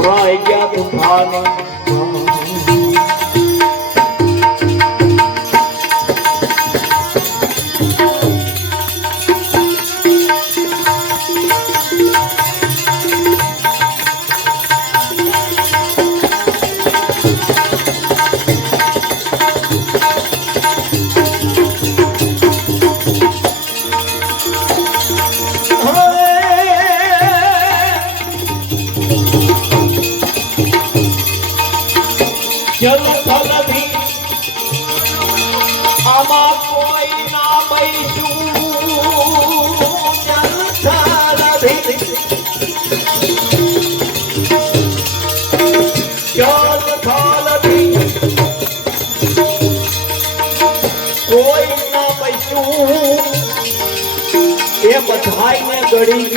ભરાઈ ગયા તુફાન જલ બધાઈને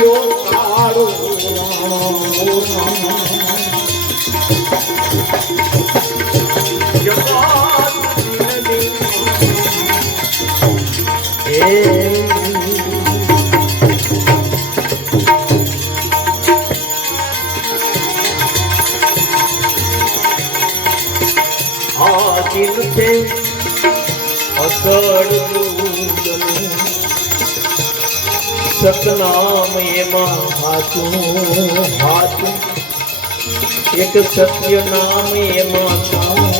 દિલ છે કાળો સતનામ એમાં હાચું હાચું. એક સત્ય નામ એમાં સાચું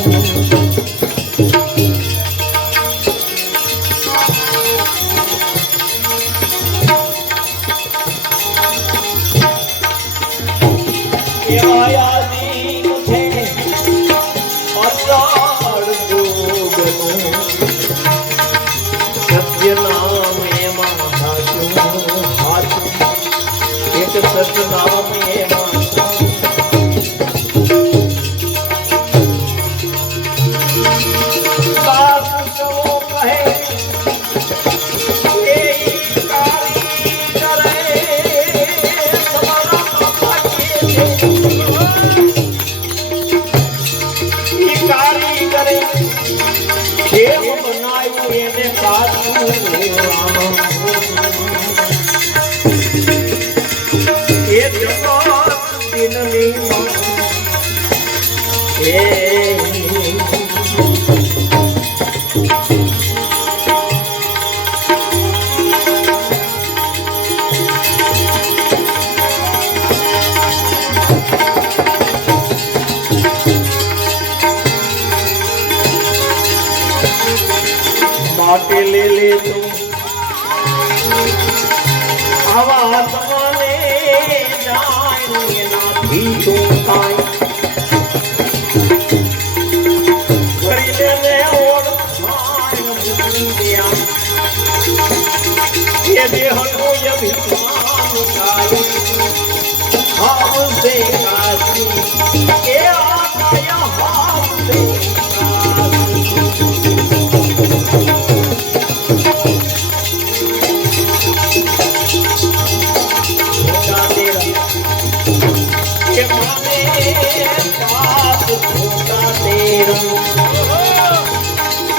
એક માટે લે લે તું. આવા તમને જાણ એનાથી તું કાંઈ. કરી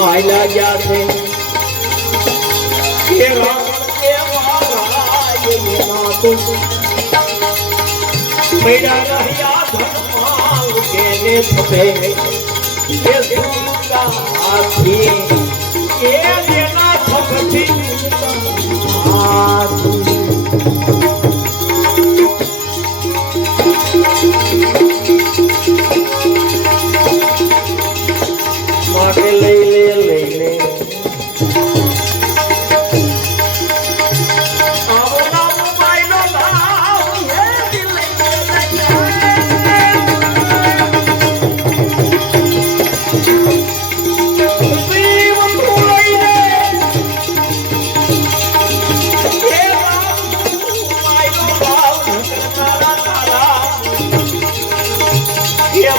આયલા ગયા છે મેરા રહ્યા ધર્માલ કેને થપે એ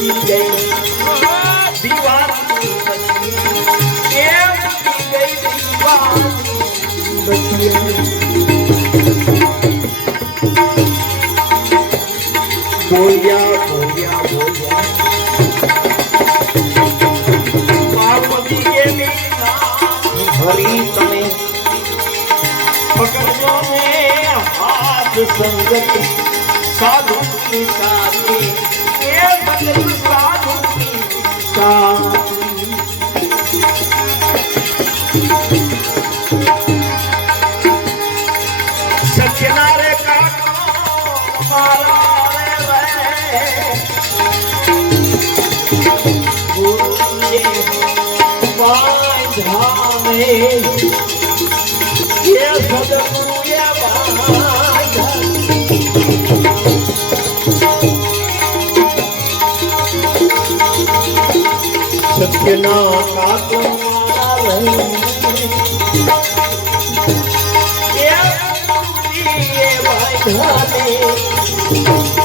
મૂકી ગઈ દીવાની કેમ મૂકી ગઈ દીવાની બોલ્યા સાધુ સ્વામે. એ સત્યના કાતમારા ભાઈ